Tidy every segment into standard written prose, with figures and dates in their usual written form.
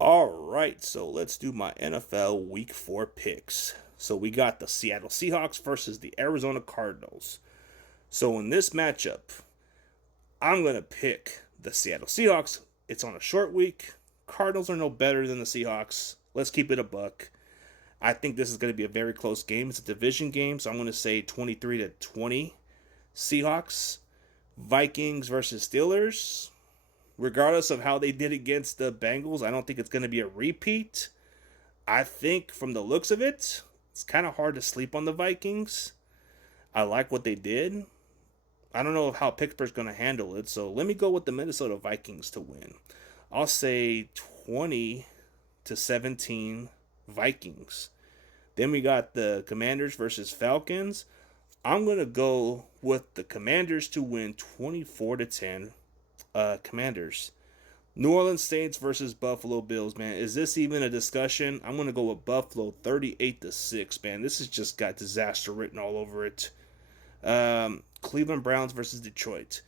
All right, so let's do my NFL Week 4 picks. So we got the Seattle Seahawks versus the Arizona Cardinals. So in this matchup, I'm going to pick the Seattle Seahawks. It's on a short week. Cardinals are no better than the Seahawks. Let's keep it a buck. I think this is going to be a very close game. It's a division game, so I'm going to say 23 to 20 Seahawks. Vikings versus Steelers. Regardless of how they did against the Bengals, I don't think it's going to be a repeat. I think from the looks of it, it's kind of hard to sleep on the Vikings. I like what they did. I don't know how Pittsburgh's going to handle it, so let me go with the Minnesota Vikings to win. I'll say 20 to 17 Vikings. Then we got the Commanders versus Falcons. I'm going to go with the Commanders to win 24 to 10 Commanders. New Orleans Saints versus Buffalo Bills, man. Is this even a discussion? I'm going to go with Buffalo 38 to 6, man. This has just got disaster written all over it. Cleveland Browns versus Detroit.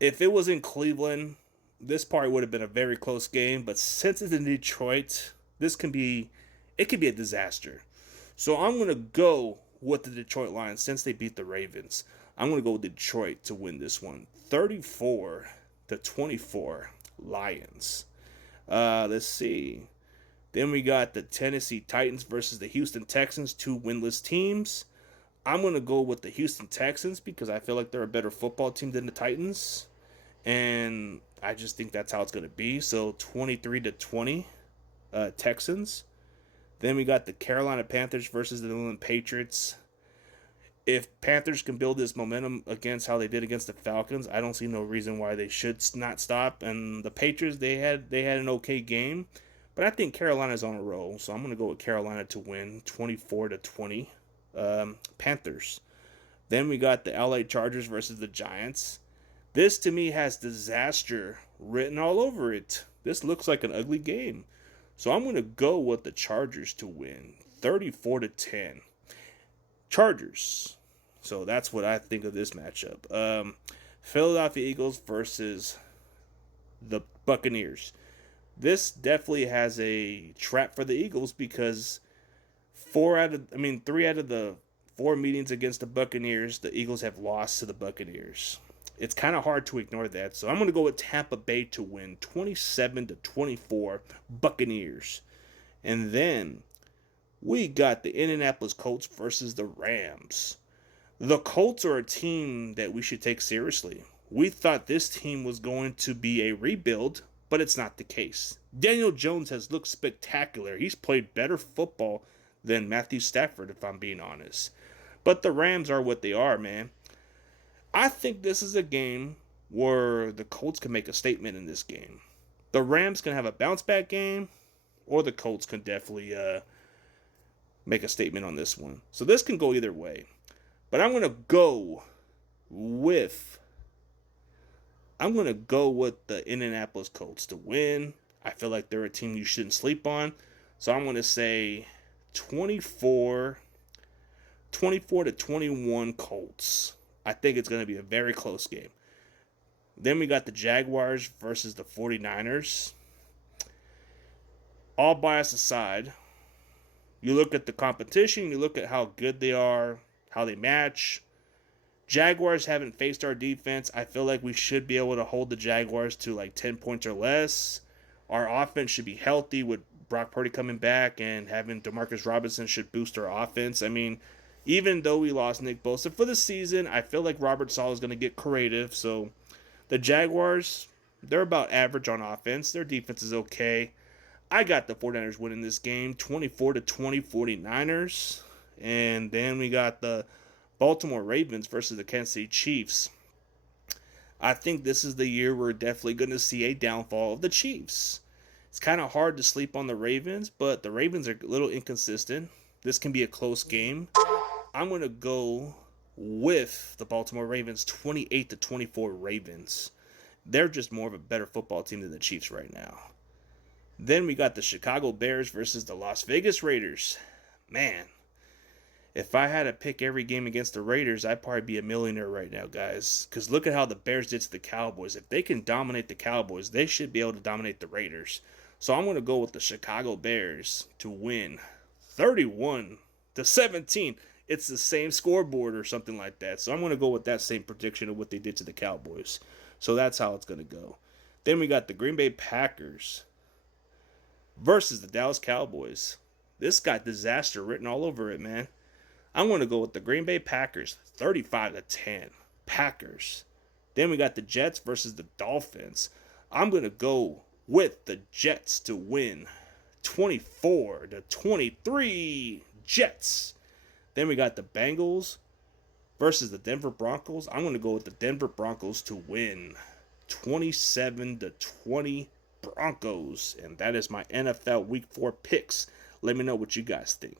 If it was in Cleveland, this probably would have been a very close game, but since it's in Detroit, this can be it could be a disaster. So I'm going to go with the Detroit Lions since they beat the Ravens. I'm going to go with Detroit to win this one. 34 to 24 Lions. Let's see. Then we got the Tennessee Titans versus the Houston Texans, two winless teams. I'm going to go with the Houston Texans because I feel like they're a better football team than the Titans. And I just think that's how it's going to be. So 23 to 20 Texans. Then we got the Carolina Panthers versus the New England Patriots. If Panthers can build this momentum against how they did against the Falcons, I don't see no reason why they should not stop. And the Patriots, they had an okay game, but I think Carolina's on a roll, so I'm gonna go with Carolina to win 24 to 20. Panthers. Then we got the LA Chargers versus the Giants. This to me has disaster written all over it. This looks like an ugly game. So I'm going to go with the Chargers to win 34 to 10. Chargers. So that's what I think of this matchup. Philadelphia Eagles versus the Buccaneers. This definitely has a trap for the Eagles because 3 out of the 4 meetings against the Buccaneers, the Eagles have lost to the Buccaneers. It's kind of hard to ignore that. So I'm going to go with Tampa Bay to win 27 to 24 Buccaneers. And then we got the Indianapolis Colts versus the Rams. The Colts are a team that we should take seriously. We thought this team was going to be a rebuild, but it's not the case. Daniel Jones has looked spectacular. He's played better football than Matthew Stafford, if I'm being honest. But the Rams are what they are, man. I think this is a game where the Colts can make a statement in this game. The Rams can have a bounce back game, or the Colts can definitely make a statement on this one. So this can go either way. But with I'm going to go with the Indianapolis Colts to win. I feel like they're a team you shouldn't sleep on. So I'm going to say 24 to 21 Colts. I think it's going to be a very close game. Then we got the Jaguars versus the 49ers. All bias aside, you look at the competition, you look at how good they are, how they match. Jaguars haven't faced our defense. I feel like we should be able to hold the Jaguars to like 10 points or less. Our offense should be healthy with Brock Purdy coming back, and having Demarcus Robinson should boost our offense. I mean, even though we lost Nick Bosa for the season, I feel like Robert Saleh is going to get creative. So the Jaguars, they're about average on offense. Their defense is okay. I got the 49ers winning this game 24 to 20 49ers. And then we got the Baltimore Ravens versus the Kansas City Chiefs. I think this is the year we're definitely going to see a downfall of the Chiefs. It's kind of hard to sleep on the Ravens, but the Ravens are a little inconsistent. This can be a close game. I'm going to go with the Baltimore Ravens 28 to 24 Ravens. They're just more of a better football team than the Chiefs right now. Then we got the Chicago Bears versus the Las Vegas Raiders. Man, if I had to pick every game against the Raiders, I'd probably be a millionaire right now, guys. Because look at how the Bears did to the Cowboys. If they can dominate the Cowboys, they should be able to dominate the Raiders. So I'm going to go with the Chicago Bears to win 31-17. It's the same scoreboard or something like that. So I'm going to go with that same prediction of what they did to the Cowboys. So that's how it's going to go. Then we got the Green Bay Packers versus the Dallas Cowboys. This got disaster written all over it, man. I'm going to go with the Green Bay Packers 35-10. Packers. Then we got the Jets versus the Dolphins. I'm going to go with the Jets to win 24-23. Jets. Then we got the Bengals versus the Denver Broncos. I'm going to go with the Denver Broncos to win 27-20 Broncos. And that is my NFL Week 4 picks. Let me know what you guys think.